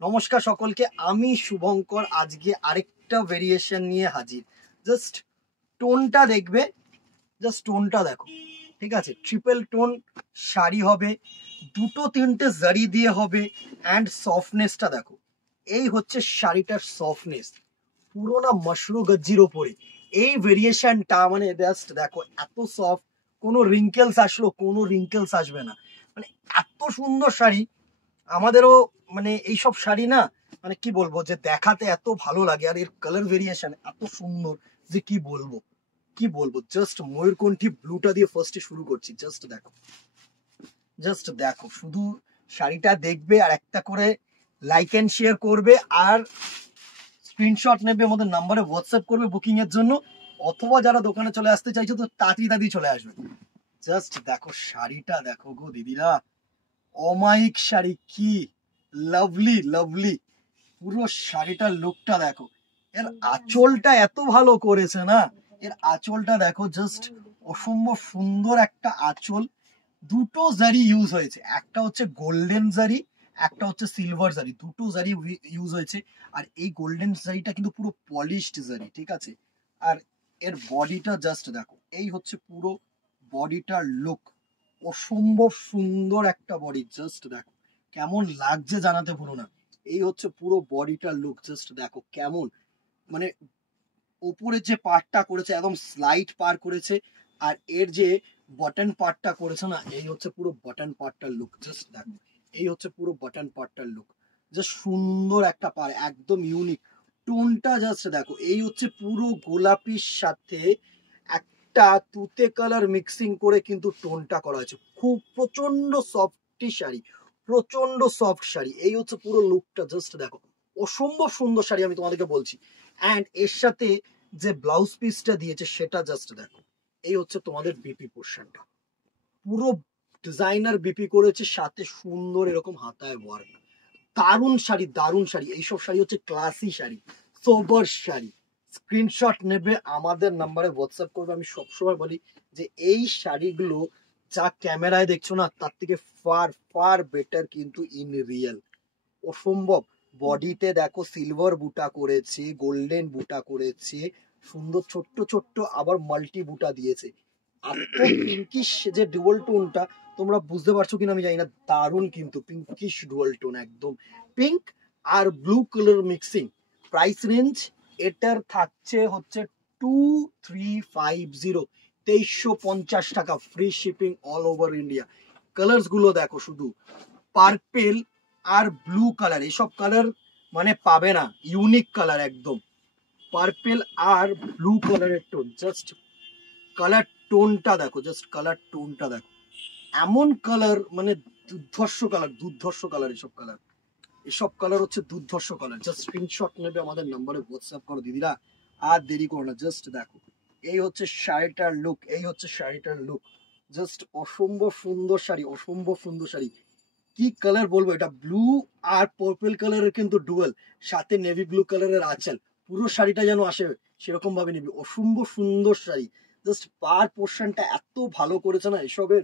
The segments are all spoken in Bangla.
নমস্কার সকলকে, আমি শুভঙ্কর আজকে আরেকটা ভেরিয়েশন নিয়ে হাজির। জাস্ট টোনটা দেখবে, জাস্ট টোনটা দেখো, ঠিক আছে? ট্রিপল টোন শাড়ি হবে, দুটো তিনটে জারি দিয়ে হবে, অ্যান্ড সফটনেসটা দেখো। এই হচ্ছে শাড়িটার সফটনেস, পুরো না মশরু গজ্জির ওপরে এই ভেরিয়েশনটা, মানে জাস্ট দেখো এত সফট, কোনো রিঙ্কেলস আসলো, কোনো রিঙ্কেলস আসবে না, মানে এত সুন্দর শাড়ি। আমাদেরও মানে এইসব শাড়ি না, মানে কি বলবো, যে দেখাতে এত ভালো লাগে আর এর কালার ভেরিয়েশন এত সুন্দর যে কি বলবো কি বলবো। জাস্ট ময়ূরকণ্ঠী ব্লুটা দিয়ে ফার্স্টে শুরু করছি। জাস্ট দেখো শুধু শাড়িটা দেখবে আর একটা করে লাইক এন্ড শেয়ার করবে, আর স্ক্রিনশট নেবে, আমাদের নাম্বারে হোয়াটসঅ্যাপ করবে বুকিং এর জন্য, অথবা যারা দোকানে চলে আসতে চাইছো তো তাড়াতাড়ি চলে আসবে। জাস্ট দেখো শাড়িটা দেখো গো দিদিরা, অমায়িক শাড়ি, কি লাভলি লাভলি পুরো শাড়িটার লুকটা দেখো। এর আঁচলটা এত ভালো করেছে না, এর আঁচলটা দেখো, জাস্ট অসম্ভব সুন্দর একটা আঁচল। দুটো জারি ইউজ হয়েছে, একটা হচ্ছে গোল্ডেন জারি, একটা হচ্ছে সিলভার জারি, দুটো জারি ইউজ হয়েছে। আর এই গোল্ডেন জারিটা কিন্তু পুরো পলিশড জারি, ঠিক আছে? আর এর বডিটা জাস্ট দেখো, এই হচ্ছে পুরো বডিটার লুক, অসম্ভব সুন্দর একটা বডি। জাস্ট দেখো কেমন লাগছে জানাতে ভুলো না। এই হচ্ছে পুরো বডিটার লুক, জাস্ট দেখো কেমন, মানে উপরে যে পার্টটা করেছে একদম স্লাইড পার করেছে, আর এর যে বটন পার্টটা করেছে না, এই হচ্ছে পুরো বটন পার্টটার লুক। জাস্ট দেখো, এই হচ্ছে পুরো বটন পার্টটার লুক, জাস্ট সুন্দর একটা পার, একদম ইউনিক। টোনটা জাস্ট দেখো, এই হচ্ছে পুরো গোলাপির সাথে একটা তুতে কালার মিক্সিং করে কিন্তু টোনটা করা হয়েছে। খুব প্রচন্ড সফটি শাড়ি, প্রচন্ড সফট শাড়ি। এই হচ্ছে পুরো লুকটা, জাস্ট দেখো অসম্ভব সুন্দর শাড়ি, আমি তোমাদেরকে বলছি। অ্যান্ড এর সাথে যে ব্লাউজ পিসটা দিয়েছে সেটা জাস্ট দেখো, এই হচ্ছে তোমাদের বিপি পোর্শনটা, পুরো ডিজাইনার বিপি করেছে, সাথে সুন্দর এরকম হাতায় ওয়ার্ক। দারুণ শাড়ি, দারুণ শাড়ি। এইসব শাড়ি হচ্ছে ক্লাসি শাড়ি, সোবার শাড়ি। স্ক্রিনশট নেবে, আমাদের নাম্বারে হোয়াটসঅ্যাপ করবে। আমি সবসময় বলি যে এই শাড়িগুলো যা ক্যামেরায় দেখছো না, তার থেকে ফার ফার বেটার কিন্তু ইন রিয়েল, অসম্ভব। বডিতে দেখো সিলভার বুটা করেছে, গোল্ডেন বুটা করেছে, সুন্দর ছোট্ট ছোট্ট আবার মাল্টি বুটা দিয়েছে। এত পিঙ্কিশ যে ডুয়াল টোনটা, তোমরা বুঝতে পারছো কিনা আমি জানি না, দারুণ কিন্তু পিঙ্কিশ ডুয়াল টোন, একদম পিঙ্ক আর blue colour mixing. Price range এটার থাকছে হচ্ছে 2350, 2350 টাকা, free shipping all over India. Colours গুলো দেখো, শুধু পার্পেল আর ব্লু কালার, এসব কালার মানে পাবে না, ইউনিক কালার একদম। পার্পেল আর ব্লু কালারের টোন, জাস্ট কালার টোনটা দেখো, জাস্ট কালার টোনটা দেখো, এমন কালার, মানে দুর্ধর্ষ কালার, দুর্ধর্ষ কালার। এসব কালার হচ্ছে দুর্ধর্ষ কালার। জাস্ট স্ক্রিনশট নেবে, আমাদের নাম্বারে হোয়াটসঅ্যাপ করো দিদিরা, আর দেরি করো না। জাস্ট দেখো, এই হচ্ছে শাড়িটার লুক, এই হচ্ছে শাড়িটার লুক, জাস্ট অসম্ভব সুন্দর শাড়ি, অসম্ভব সুন্দর শাড়ি। কি কালার বলবো, এটা ব্লু আর পার্পল কালারের কিন্তু ডুয়েল, সাথে নেভি ব্লু কালারের আঁচল, পুরো শাড়িটা যেন আসে সেরকম ভাবে নিবি। অসম্ভব সুন্দর শাড়ি, জাস্ট পার পোর্শনটা এত ভালো করেছে না, এসবের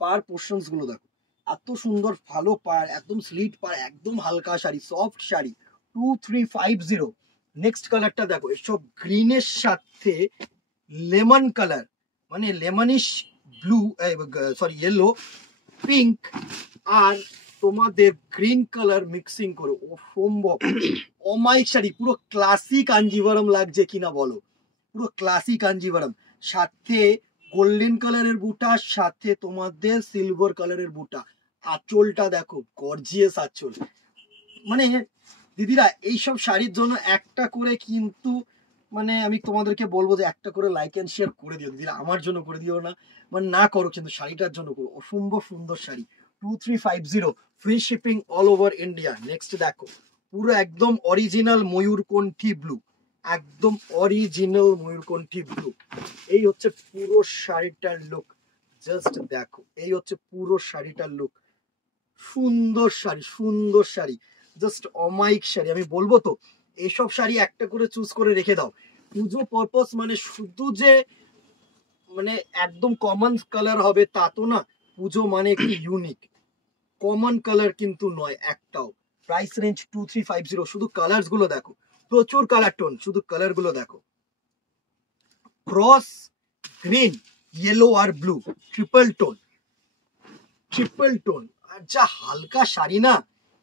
পার পোর্শনস গুলো দেখো, এত সুন্দর ভালো পার, একদম স্লিট পার, একদম হালকা শাড়ি, সফট শাড়ি। 2350। নেক্সট কালারটা দেখো, এসব গ্রিনের সাথে লেমন কালার, মানে lemonish blue, sorry yellow, pink আর তোমাদের গ্রিন কালার মিক্সিং করে অসম্ভব অমায়িক শাড়ি। পুরো ক্লাসিক কাঞ্জিভারম লাগছে কিনা বলো, পুরো ক্লাসিক কাঞ্জিভারম, সাথে গোল্ডেন কালারের বুটা, সাথে তোমাদের সিলভার কালারের বুটা। আঁচলটা দেখো, গর্জিয়াস আঁচল। মানে দিদিরা, এইসব শাড়ির জন্য একটা করে কিন্তু, মানে আমি তোমাদেরকে বলবো যে একটা করে লাইক এন্ড শেয়ার করে দিও দিদিরা, আমার জন্য করে দিও না, মানে না করো কিন্তু শাড়িটার জন্য করো, অসম্ভব সুন্দর sari. 2350, free shipping all over India. Next দেখো, পুরো একদম অরিজিনাল ময়ূরকণ্ঠী ব্লু, একদম অরিজিনাল ময়ূরকণ্ঠী ব্লু। এই হচ্ছে পুরো শাড়িটার লুক, জাস্ট দেখো, এই হচ্ছে পুরো শাড়িটার লুক। সুন্দর শাড়ি, সুন্দর শাড়ি, জাস্ট অমায়িক শাড়ি। আমি বলবো তো, এসব শাড়ি একটা করে চুজ করে রেখে দাও। পুজো পারপাস মানে শুধু যে মানে একদম কমন কালার হবে তা তো না, পুজো মানে একটু ইউনিক, কমন কালার কিন্তু নয় একটাও। Price range 2350। শুধু কালার্স গুলো দেখো, প্রচুর কালার টোন, শুধু কালার গুলো দেখো। ক্রস গ্রিন, ইয়েলো আর ব্লু, ট্রিপল টোন। আর যা হালকা শাড়ি না,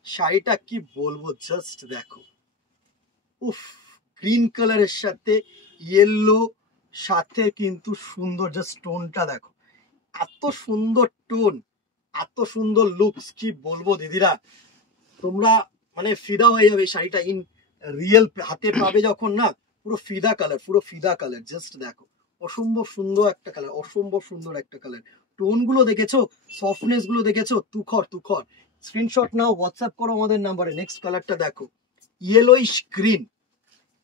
শাড়িটা কি বলবো, জাস্ট দেখো। উফ, গ্রিন কালারের সাথে ইয়েলো সাথে কিন্তু সুন্দর, জাস্ট টোনটা দেখো, এত সুন্দর টোন, এত সুন্দর লুকস, কি বলবো দিদিরা, তোমরা মানে ফিদা হয়ে যাবে। শাড়িটা ইন রিয়েল হাতে পাবে যখন না, পুরো ফিদা কালার, জাস্ট দেখো, অসম্ভব সুন্দর একটা কালার, অসম্ভব সুন্দর একটা কালার। টোন গুলো দেখেছো, সফটনেস গুলো দেখেছো, তুখর। স্ক্রিনশট নাও, হোয়াটসঅ্যাপ করো আমাদের নাম্বারে। নেক্সট কালারটা দেখো,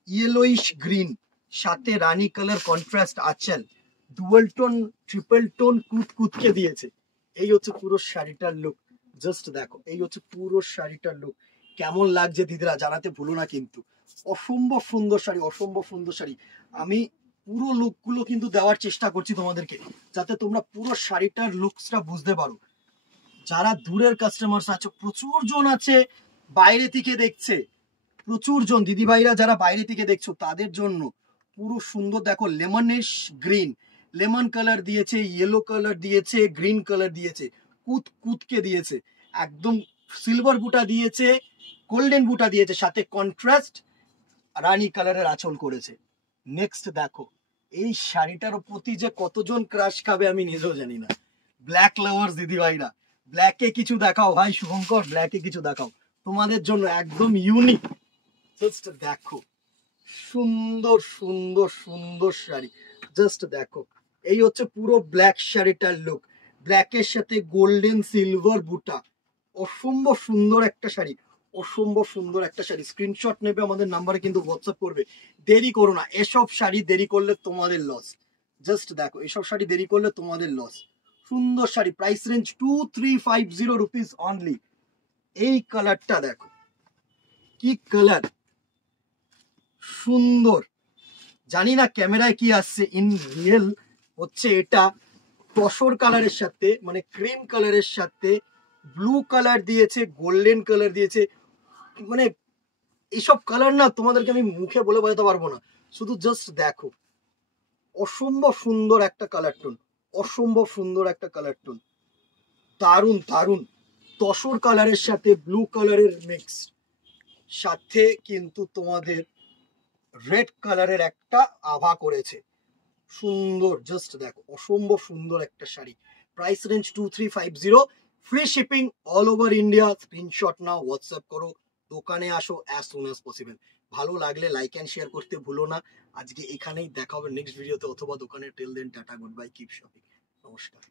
ইয়েলোইশ গ্রিন সাথে রানী কালার কন্ট্রাস্ট আঁচল, ডুয়াল টোন ট্রিপল টোন কুতকে দিয়েছে। এই হচ্ছে পুরো শাড়িটার লুক, জাস্ট দেখো, এই হচ্ছে পুরো শাড়িটার লুক। কেমন লাগছে দিদিরা জানাতে ভুলো না কিন্তু। অসম্ভব সুন্দর শাড়ি। আমি পুরো লুক গুলো কিন্তু দেওয়ার চেষ্টা করছি তোমাদেরকে, যাতে তোমরা পুরো শাড়িটার লুকসটা বুঝতে পারো। যারা দূরের কাস্টমার আছে, প্রচুর জন আছে বাইরে থেকে দেখছে, প্রচুর জন দিদিভাইরা যারা বাইরে থেকে দেখছো, তাদের জন্য পুরো সুন্দর দেখো, লেমন কালার দিয়েছে, ইয়েলো কালার দিয়েছে, গ্রিন কালার দিয়েছে, কুতকে দিয়েছে, একদম সিলভার বুটা দিয়েছে, গোল্ডেন বুটা দিয়েছে, সাথে কন্ট্রাস্ট রানী কালারের আঁচল করেছে। নেক্সট দেখো, এই শাড়িটার প্রতি যে কতজন ক্রাশ খাবে আমি নিজেও জানি না। ব্ল্যাক লাভার্স দিদিভাইরা, ব্ল্যাকে কিছু দেখাও ভাই শুভঙ্কর, ব্ল্যাকে কিছু দেখাও তোমাদের জন্য, একদম ইউনিক। জাস্ট দেখো, সুন্দর শাড়ি, জাস্ট দেখো। এই হচ্ছে পুরো ব্ল্যাক শাড়িটার লুক, ব্ল্যাকের সাথে গোল্ডেন সিলভার বুটা, অসম্ভব সুন্দর একটা শাড়ি। স্ক্রিনশট নেবে, আমাদের নাম্বারে কিন্তু হোয়াটসঅ্যাপ করবে। দেরি করো না, এসব শাড়ি দেরি করলে তোমাদের লস। জাস্ট দেখো, এসব শাড়ি দেরি করলে তোমাদের লস। সুন্দর sari, price range 2350 rupees only. এই কালারটা দেখো, কি কালার সুন্দর, জানি না ক্যামেরায় কি আসছে, ইন রিয়েল হচ্ছে এটা তসর কালারের সাথে, মানে ক্রিম কালারের সাথে ব্লু কালার দিয়েছে, গোল্ডেন কালার দিয়েছে। মানে এইসব কালার না তোমাদেরকে আমি মুখে বলে বোঝাতে পারবো না, শুধু জাস্ট দেখো। অসম্ভব সুন্দর একটা কালার টোন, দারুন। তসর কালারের সাথে ব্লু কালারের মিক্স, সাথে কিন্তু তোমাদের রেড কালারের একটা আভা করেছে, সুন্দর, জাস্ট দেখো, অসম্ভব সুন্দর একটা sari. Price range 2350, free shipping all over India. Screenshot নাও, হোয়াটসঅ্যাপ করো, দোকানে আসো অ্যাজ সুন অ্যাজ পসিবল। ভালো লাগলে লাইক অ্যান্ড শেয়ার করতে ভুলো না। আজকে এখানেই দেখা হবে নেক্সট ভিডিওতে অথবা দোকানে। Till then tata, good bye, keep shopping, নমস্কার।